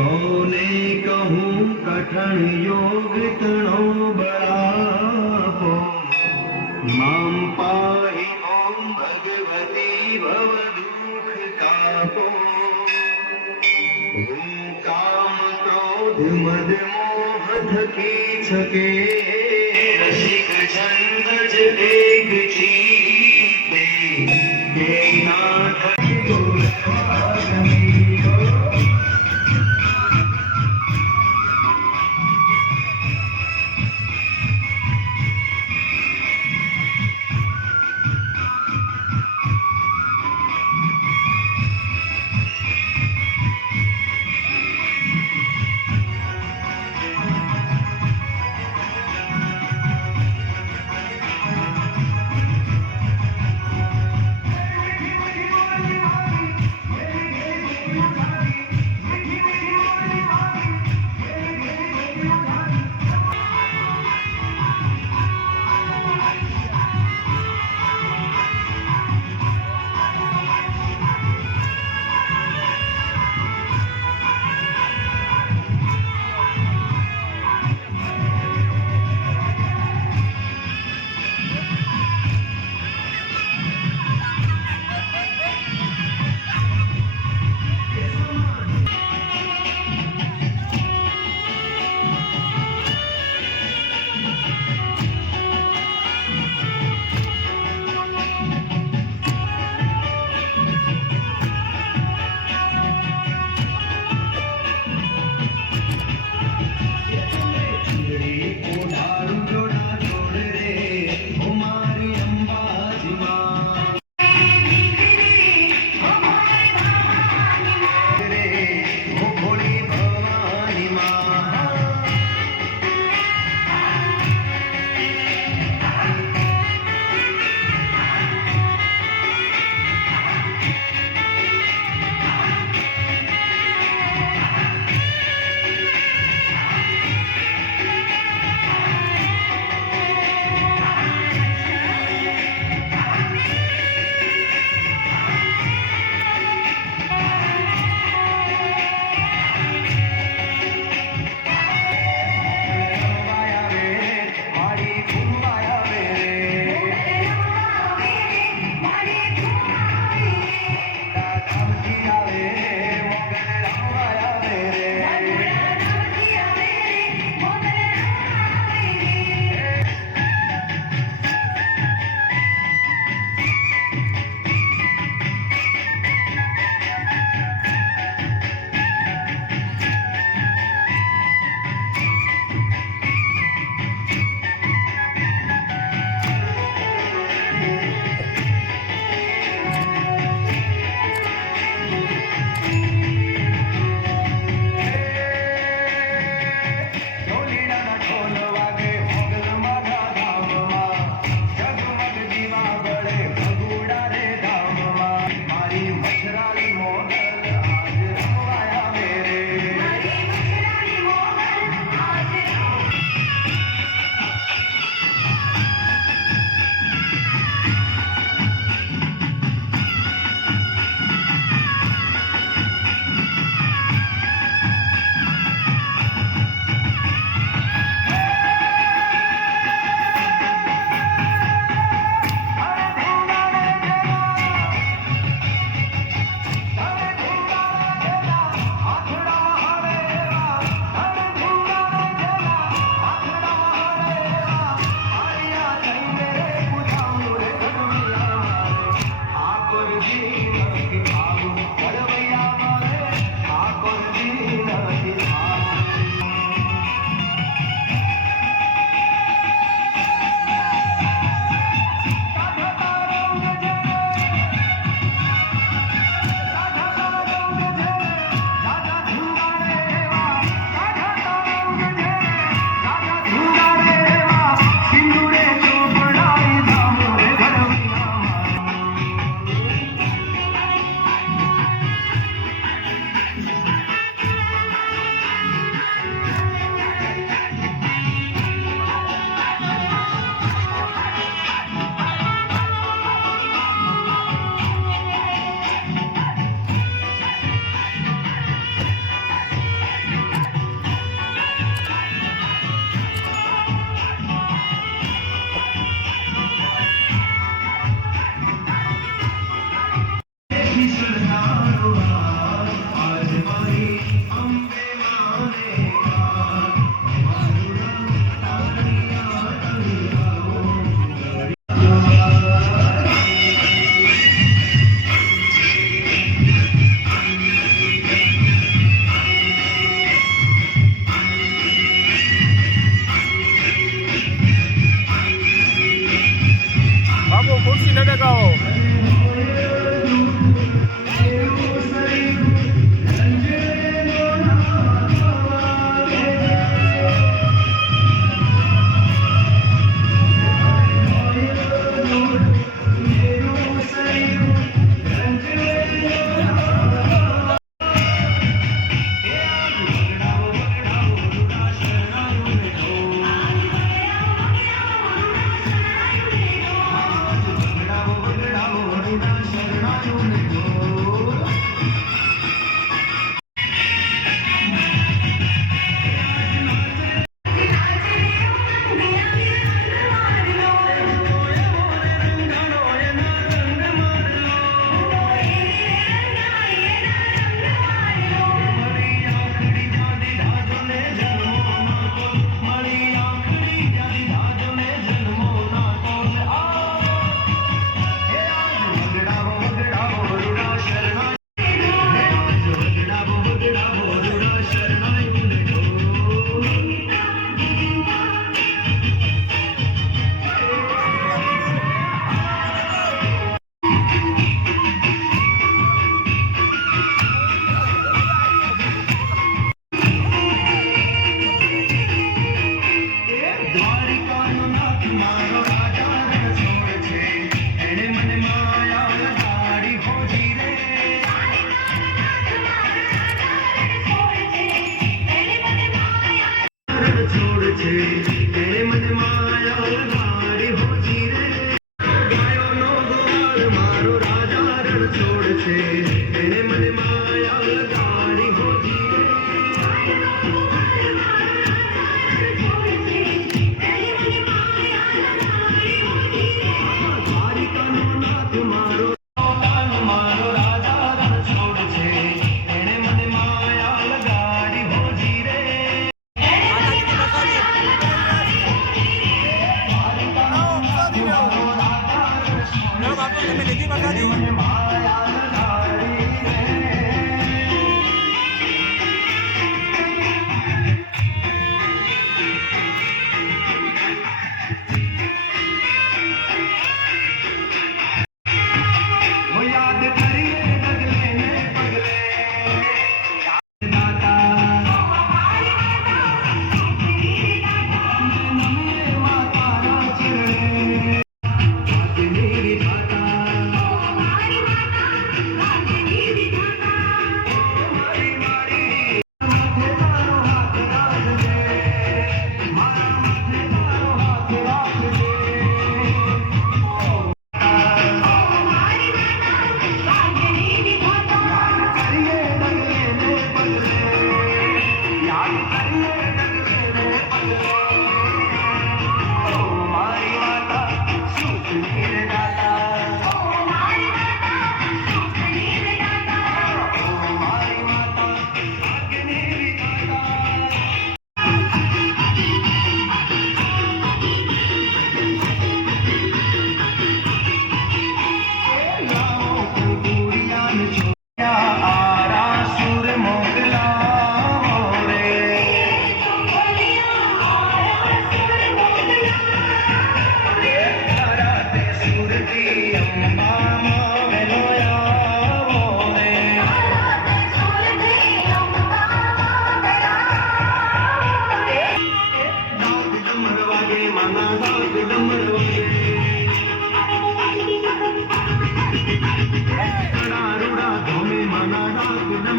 कौने कहूँ कठण योग तणो बड़ापो माम पाहि ओम भगवती भव दुख तापो हूँ काम क्रोध मद मोह थकी छके रसिक छंद ज एक चीते के नाथ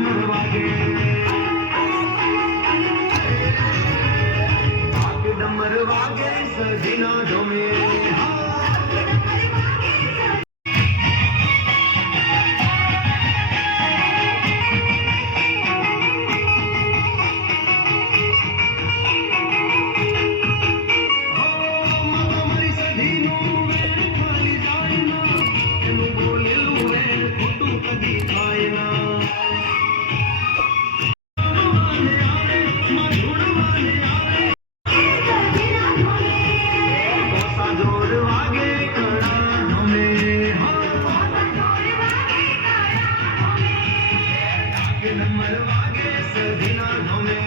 વાગે ડમર વાગે સજીના ઢોમે ડમર વાગે સજીના ઢોમે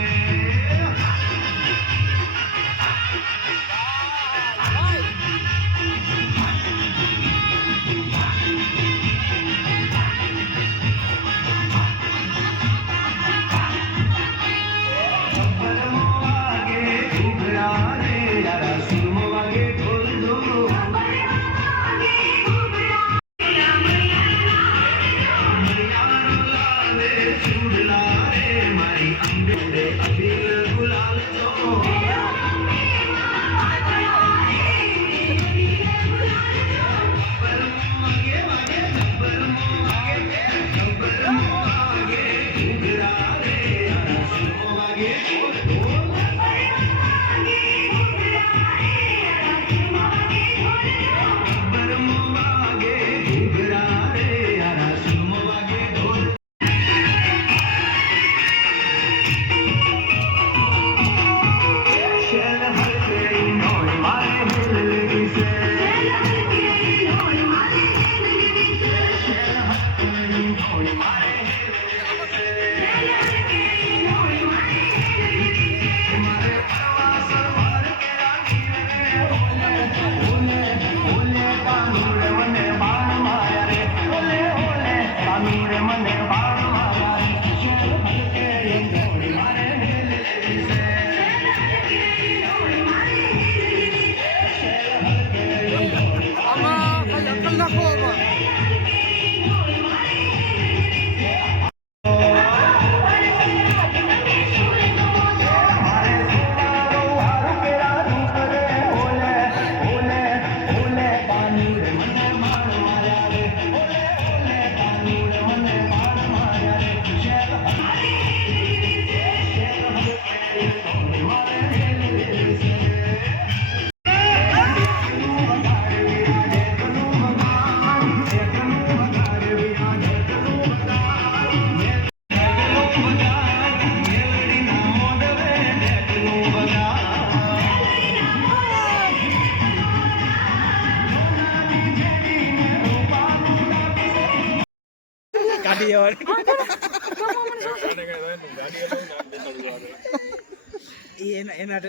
એના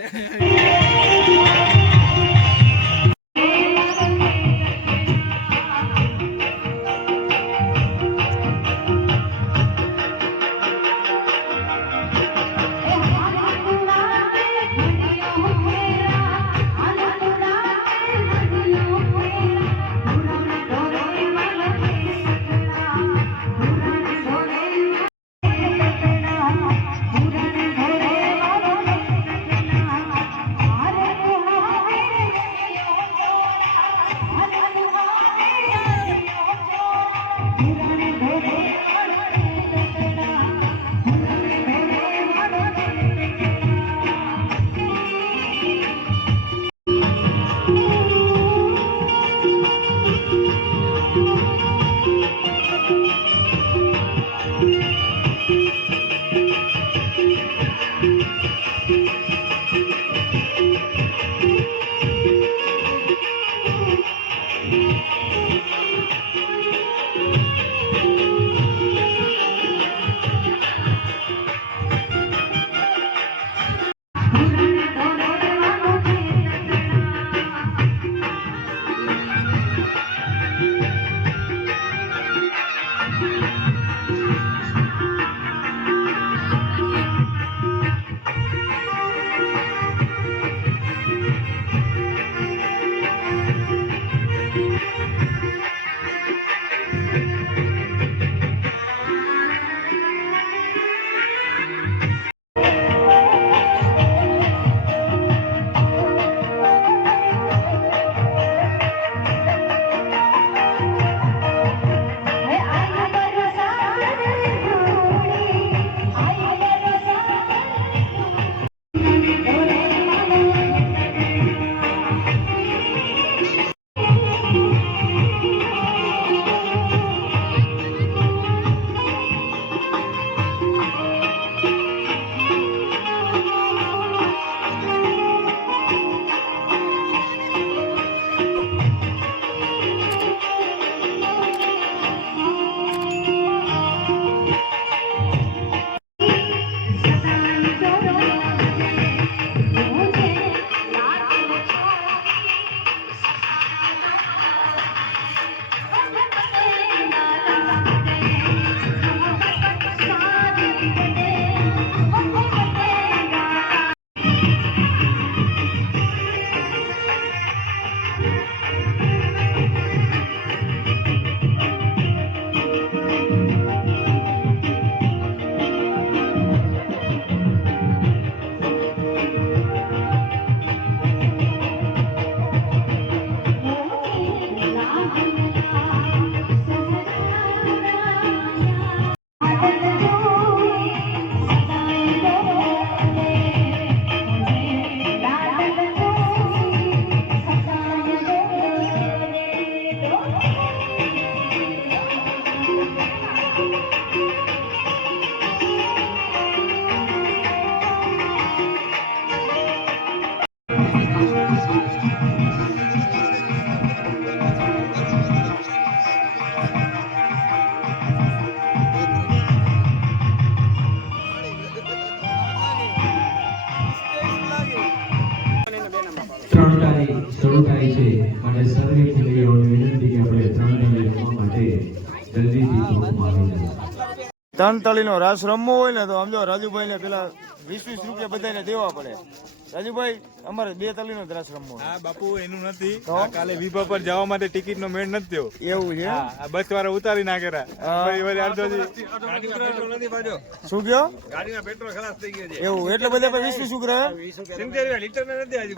છે માટે સર્વે ખેલૈયાઓને વિનંતી કે આપણે 3 તાળી રમવા માટે જલ્દીથી ચોકમાં આવી જાય. 3 તાળીનો રાસ રમવો હોય ને તો સમજો રાજુભાઈ ને પેલા 20-20 રૂપિયા બધાને દેવા પડે. રાજુભાઈ અમારે 2 તાળીનો જ રાસ રમવો. હા બાપુ એનું નથી. તો? આ કાલે વિભા પર જવા માટે ટિકિટ નો મેળ નથી થયો. એવું છે? હા આ બસ વાળા ઉતારી નાખેરા. હા. ફરી વળી અડધોથી શું કયો? ગાડીમાં પેટ્રોલ ખલાસ થઈ ગયો છે. એવું એટલે બધા 20-20 ઉઘરા હે? 70 લીટર નથી હજી.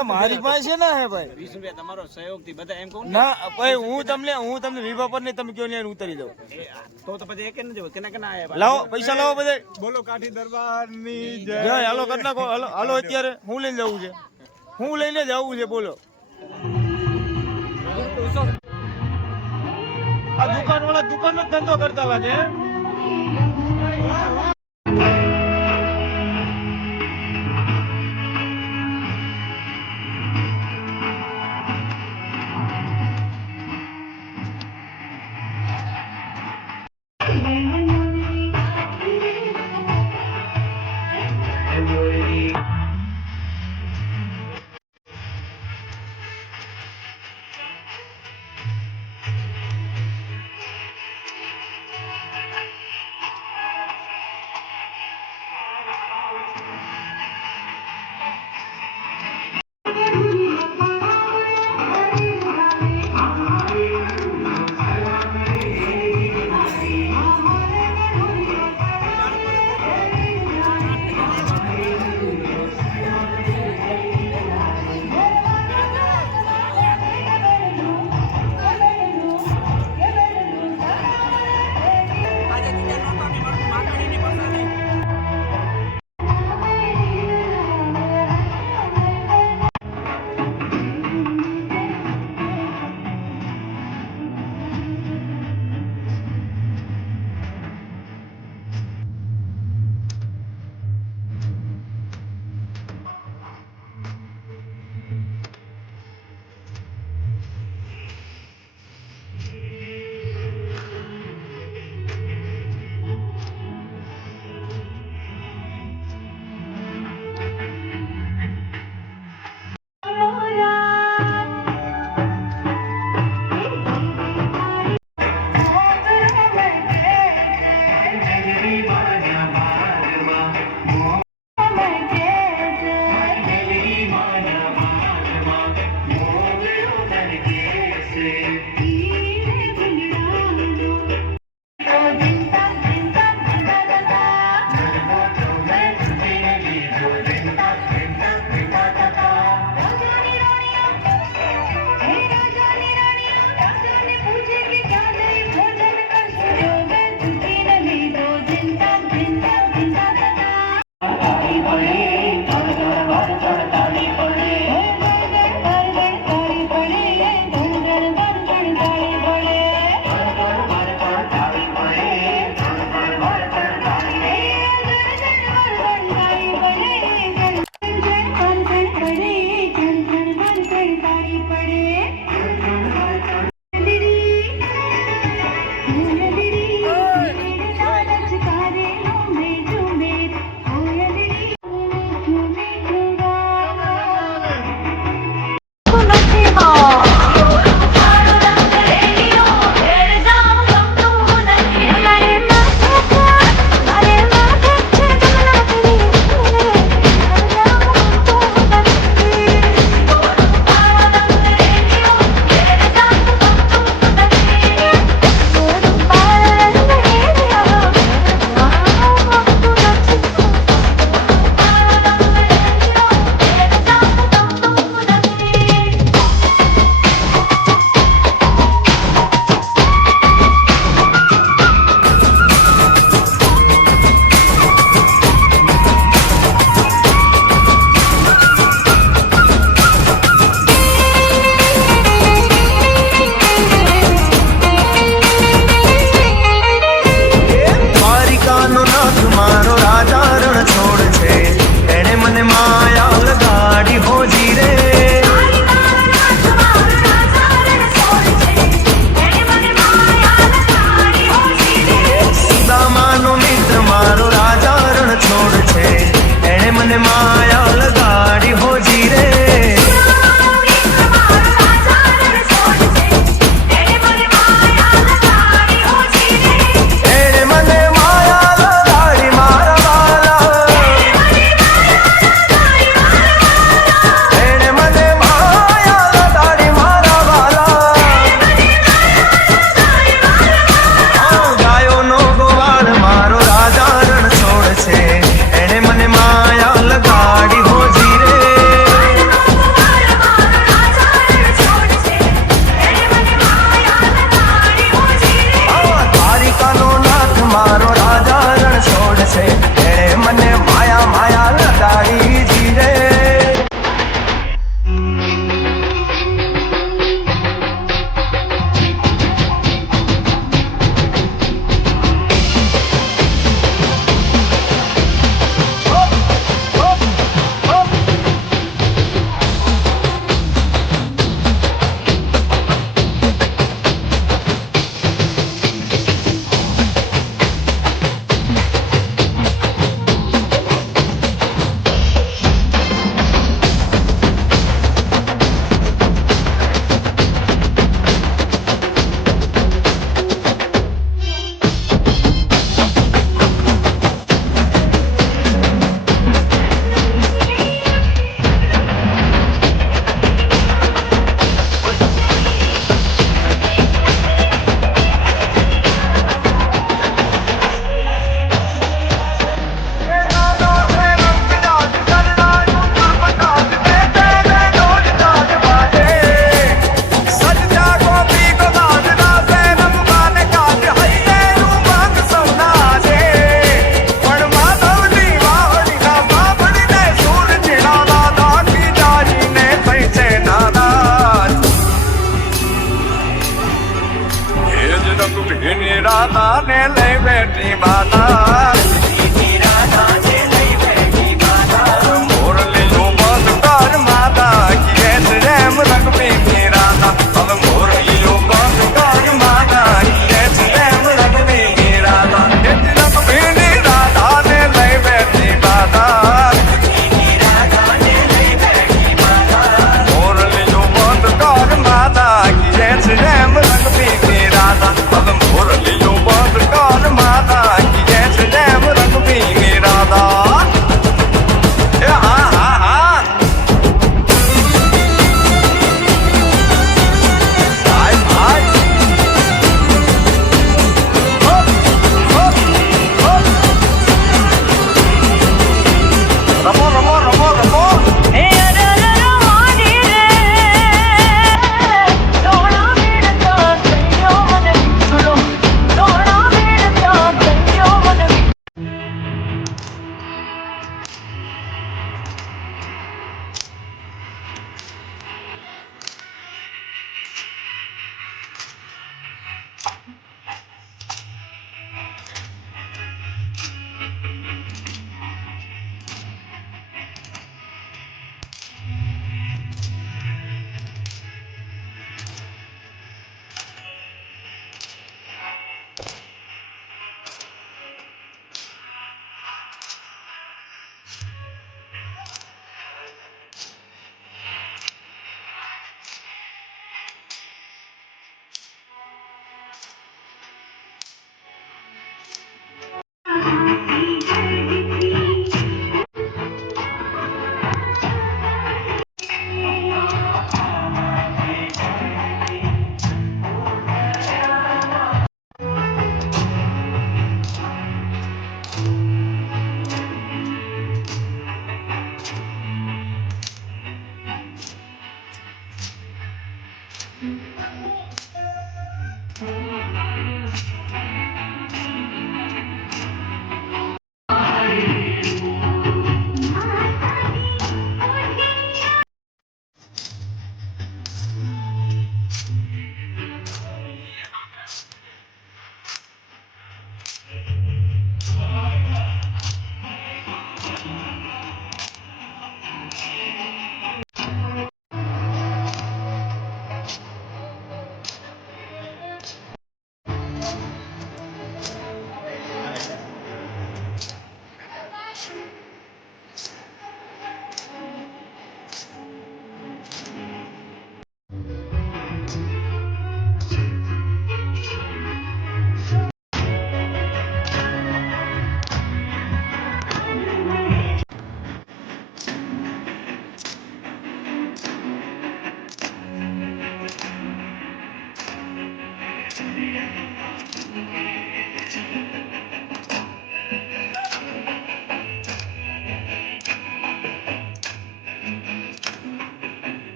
એ મારી પાસે છે ના હે ભાઈ. 20 રૂપિયા તમારો સહયોગથી બધા એમ કહું ના ભાઈ હું તમને વિભા પર ને તમે કયો ને ઉતારી દઉં. તો પછી એક ન જવું કેના આયા લાવો પૈસા લાવો બધા. બોલો કાઠી દરબાર ની જય. જય હાલો કરી નાખો. હાલો અત્યારે હું લઈને જવું છે. હું લઈને જવું છે બોલો. આ દુકાન વાળા દુકાન નો ધંધો કરતા લાગે હે? चिंता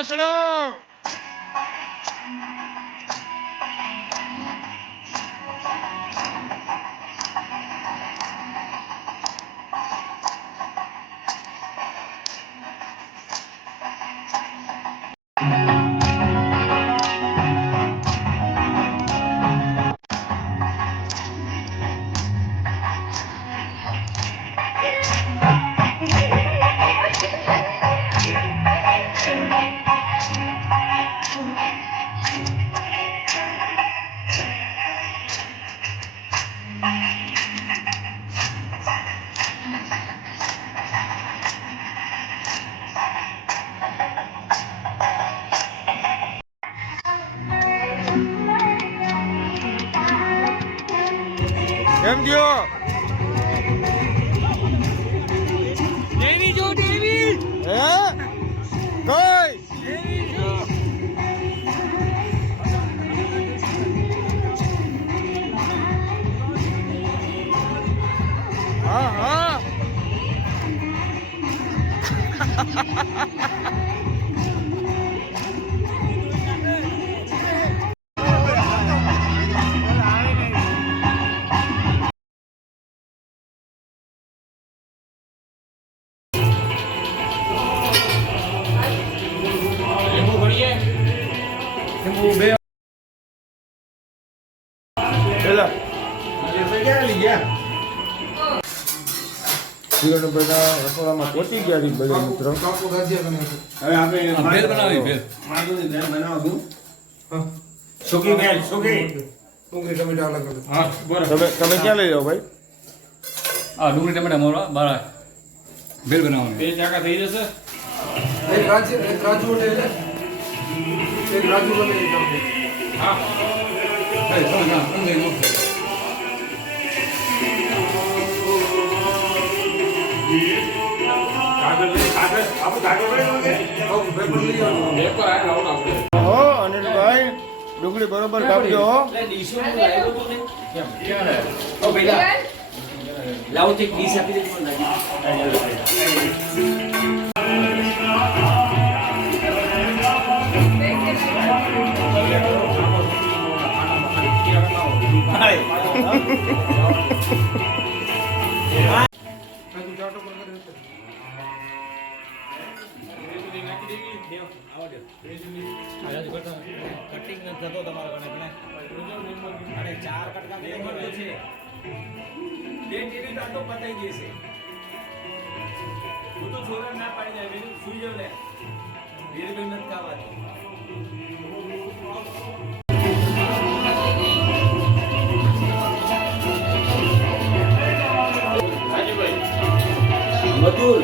તસડો. કેમ થયો? દેવી જો દેવી હે કઈ હા હા પેલા બધા રસોડામાં પહોંચી ગયા છે બધા મિત્રો. હવે આપણે ભેલ બનાવી ભેલ. સુકી ભેલ સુકી હા બરાબર તમે ક્યાં લઈ જાઓ ભાઈ? આ ડુંગળી ટમેટા મોરા બારા ભેલ બનાવવાની. બે જાકા થઈ જશે હા હે, ચાલો, ના, અંદર નો. કાગળ લઈ કાગળ આપણે કાગળ લઈ પેપર આ લાવો આપણે હો અનિલભાઈ ડુંગળી બરોબર કાપજો હો. કટિંગ નથી થતો તમારો કણે અને 4 કટકા દેવાનો છે. બે ટીવી તો આટો પતાઈ જશે. હું તો છોરા ના પાડી જાય મેં સુઈ જાવ લે. ધીરે ધીરે નથી ખાવાતી. મધુર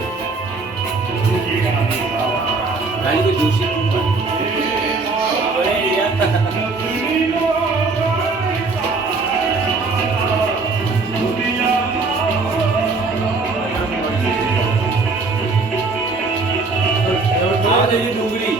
ગાડી को जोशी अरे यार आवाज है डूंगरी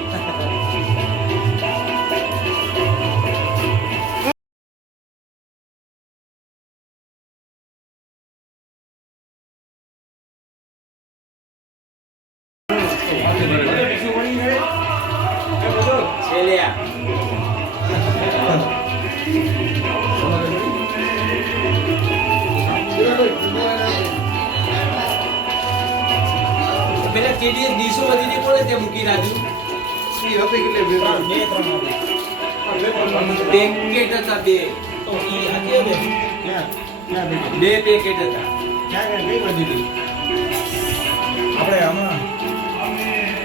પેલા કેડીએસ દીસો વધીને કોણે તે મૂકી રાખ્યું પેકેટ હતા બે તો ઈ આજે બે પેકેટ હતા આપણે આમાં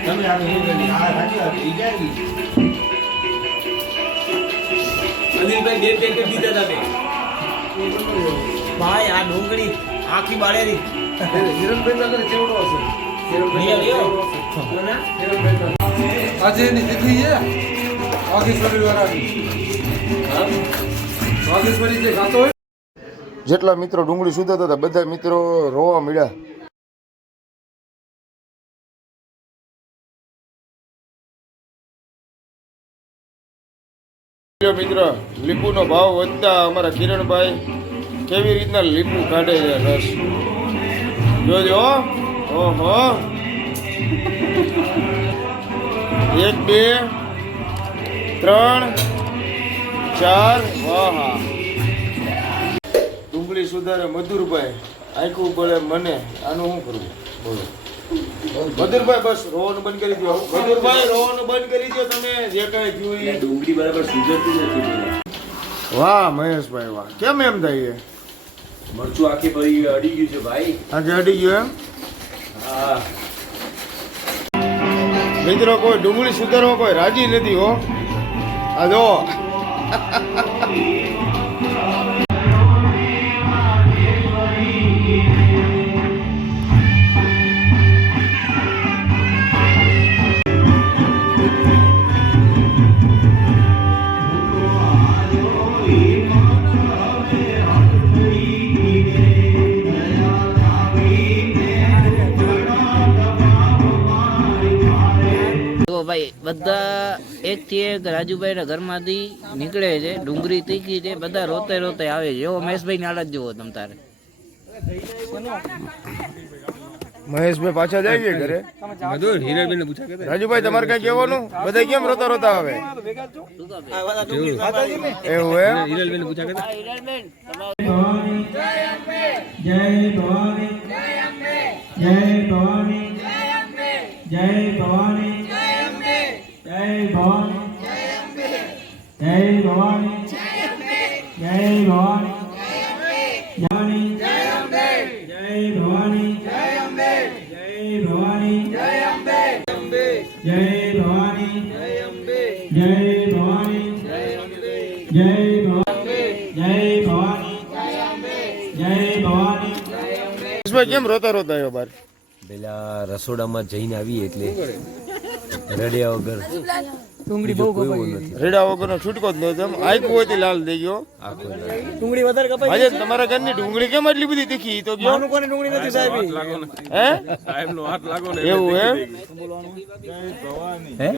તમે આપણે આ રાજી આવી જાય અનિલભાઈ બે પેકેટ દીધા હતા મેં ભાઈ આ ડુંગળી આખી બાળેરી આજે એની તિથિ છે વાઘેશ્વરી વાળાની વાઘેશ્વરી જે ખાતો હોય જેટલા મિત્રો ડુંગળી સુધાતા હતા બધા મિત્રો રોવા મળ્યા. મિત્રો લીંબુનો ભાવ વધતા અમારા કિરણભાઈ કેવી રીતના લીંબુ કાઢે છે રસ જોજો. ઓહો 1 2 3 4 વાહ ડુંગળી સુધારે મધુરભાઈ આખું બળે મને આનું શું કરવું બોલો મધુરભાઈ બસ રોવાનું બંધ કરી દો મધુરભાઈ રોવાનું બંધ કરી દો તમે જે કાંઈ થયું એ ડુંગળી બરાબર સુધરતી નથી વાહ મહેશભાઈ વાહ કેમ એમ થાય છે મરચું આખી ભરી અડી ગયું છે ભાઈ આજે અડી ગયો એમ હા મિત્રો કોઈ ડુંગળી સુધારવા કોઈ રાજી નથી હો આ જો તો ભાઈ બધા એકથી એક રાજુભાઈના ઘરમાંથી નીકળે છે ડુંગળી તીખી છે બધા રોતે રોતે આવે છે એવો મહેશભાઈ હાલત જુઓ તમ તારે મહેશભાઈ પાછા જાય છે ઘરે રાજુભાઈ તમારે કઈ કહેવાનું બધા કેમ રોતા રોતા આવે એવું એમ મહેશભાઈ કેમ રોતા રોતા આવ્યો બાર પેલા રસોડામાં જઈને આવી એટલે રડ્યા વગર ડુંગળી બહુ રેડા વગરનો છૂટકો જ નહોતો એમ આખું હોય લાલ થઈ ગયો ડુંગળી વધારે કપાઈ આજે તમારા ઘરની ડુંગળી કેમ એટલી બધી તીખી તો ગયો કોને ડુંગળી નથી સાહેબ હે એવું એમ